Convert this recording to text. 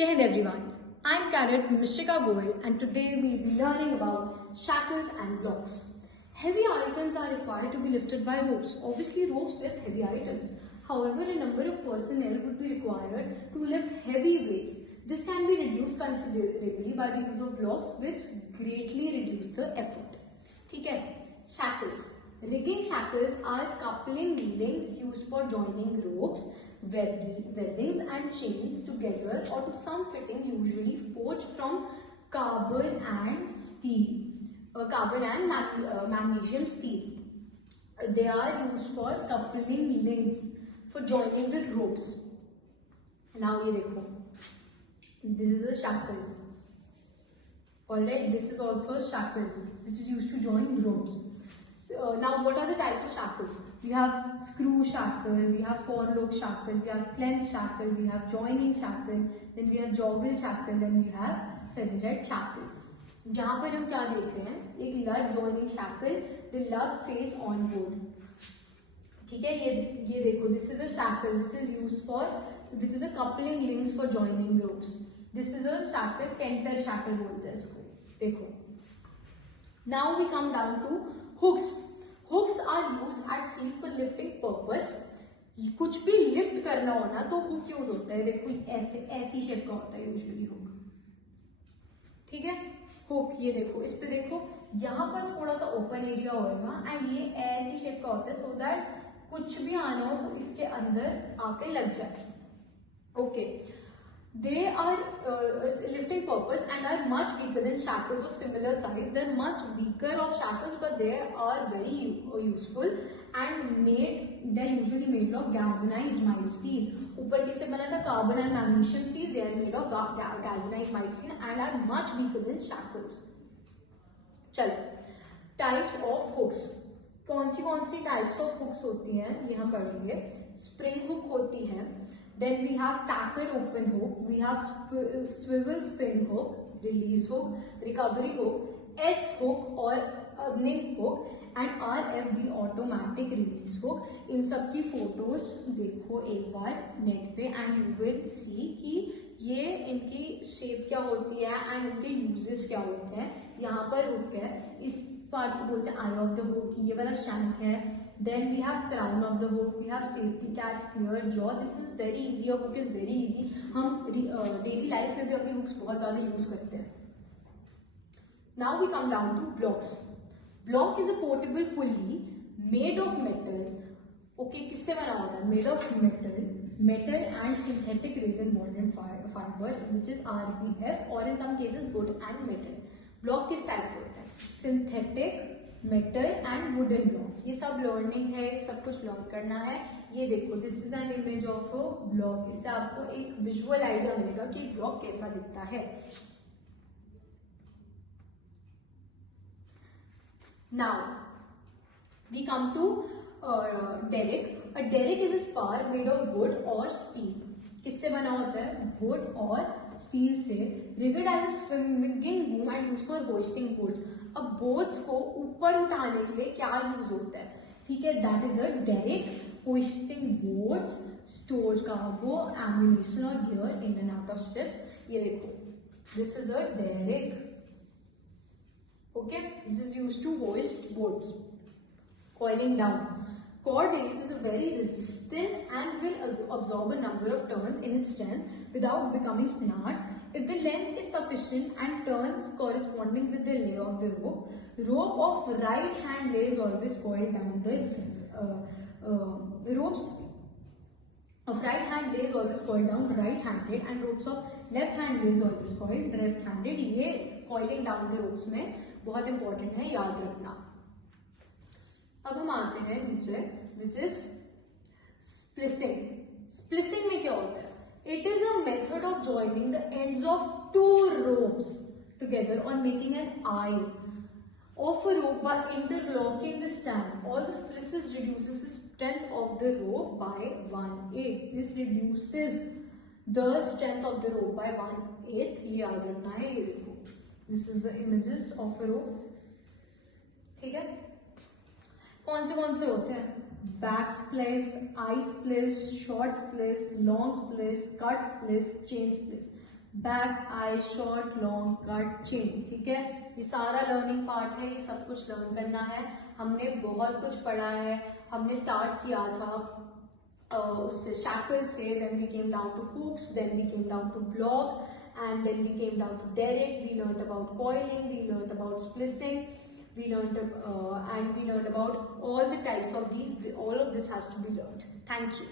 Jai Hind everyone, I am Cadet Mishika Goel and today we will be learning about shackles and blocks. Heavy items are required to be lifted by ropes. Obviously ropes lift heavy items. However, a number of personnel would be required to lift heavy weights. This can be reduced considerably by the use of blocks which greatly reduce the effort. ठीक है? Shackles. Rigging shackles are coupling links used for joining ropes, webbings and chains together or to some fitting usually forged from carbon and magnesium steel. They are used for coupling links for joining the ropes. Now ये देखो, this is a shackle. Alright, this is also a shackle which is used to join ropes. Now what are the types of shackles? We have screw shackle, we have forelock shackle, we have clenched shackle, we have joining shackle, then we have joggle shackle, then we have featherhead shackle. यहाँ पर हम क्या देख रहे हैं? एक lug joining shackle, the lug face on board. ठीक है, ये देखो, this is a shackle which is a coupling links for joining ropes. This is a shackle, Kenter shackle बोलते हैं इसको. देखो. Now we come down to hooks. Hooks are used at sea for lifting purpose. कुछ भी lift करना हो ना तो हुक यूज होता है. देखो ऐसी शेप का होता है यूजुअली हुक. ठीक है, हुक ये देखो, इस पे देखो, यहाँ पर थोड़ा सा ओपन एरिया होगा एंड ये ऐसी शेप का होता है सो दैट कुछ भी आना हो तो इसके अंदर आके लग जाए. Okay, they are lifting purpose and are much weaker than shackles of similar size. They are much weaker of shackles but they are very useful and they are usually made of galvanized mild steel. ऊपर किससे बना था? Carbon and magnesium steel. They are made of galvanized mild steel and are much weaker than shackles. चलो, types of hooks. कौन सी types of hooks होती हैं ये हम पढ़ेंगे. Spring hook होती है. Then we have tacker open hook, we have swivel spring hook, release hook, recovery hook, S hook or earning hook and RFD automatic release hook. इन सब की फोटोज देखो एक बार नेट पे and you will see कि ये इनकी shape क्या होती है and इनके यूजेस क्या होते हैं. यहाँ पर हुक है, इस पार्ट को बोलते हैं आई ऑफ द हुक, ये वाला शैंक है. Then we have crown of the hook, we have safety catch, clear jaw. This is very easy, a hook is very easy. हम daily life में भी अपनी hooks बहुत ज़्यादा यूज करते हैं. Now we come down to blocks. Block is a portable pulley made of metal. Okay, किससे बना होता है? Made of metal and synthetic resin bonded fiber, which is RBF, or in some cases wood and metal. Block किस type के होता है? Synthetic, metal and wooden block. ये सब लर्निंग है, सब कुछ लर्न करना है. ये देखो, this is an image of a block. इससे आपको एक विजुअल आइडिया मिलेगा कि ब्लॉक कैसा दिखता है. Now we come to derrick. A derrick is a spar made of wood और स्टील. किससे बना होता है? वुड और स्टील से. Rigid as a swimming boom and use for hoisting boats. अब बोट्स को ऊपर उठाने के लिए क्या यूज होता है? ठीक है, that is a derrick. Hoisting boats, store cargo, ammunition और gear in and out of ships. ये देखो, this is a derrick. Okay, this is used to hoist boats. Coiling down. Cordage is a very resistant and will absorb a number of turns in its strength without becoming snarled. If the length is sufficient and turns corresponding with the lay of the rope of right hand lay is always coiled down. The ropes of right hand lay is always coiled down right handed and ropes of left hand lay is always coiled left handed. ये coiling down the ropes में बहुत important है, याद रखना. अब हम आते हैं नीचे, विच इज स्प्लिसिंग. स्प्लिसिंग में क्या होता है? It is a method of joining the ends of two ropes together और making an eye of a rope by interlocking the strands. All the splices reduces the strength of the rope by 1/8. This reduces the strength of the rope by 1/8. ये याद रखना है. ये देखो, this is the images of a rope. ठीक है, कौन से होते हैं? Back splice, eye splice, short splice, long splice, cut splice, chain splice. Back, eye, short, long, cut, chain. ठीक है, ये सारा लर्निंग पार्ट है, ये सब कुछ लर्न करना है। हमने बहुत कुछ पढ़ा है। हमने स्टार्ट किया था उससे शैकल से, then we came down to hooks, then we came down to block, and then we came down to derrick. We learned about coiling, we learned about splicing, we learned and we learned about all the types of these. All of this has to be learned. Thank you.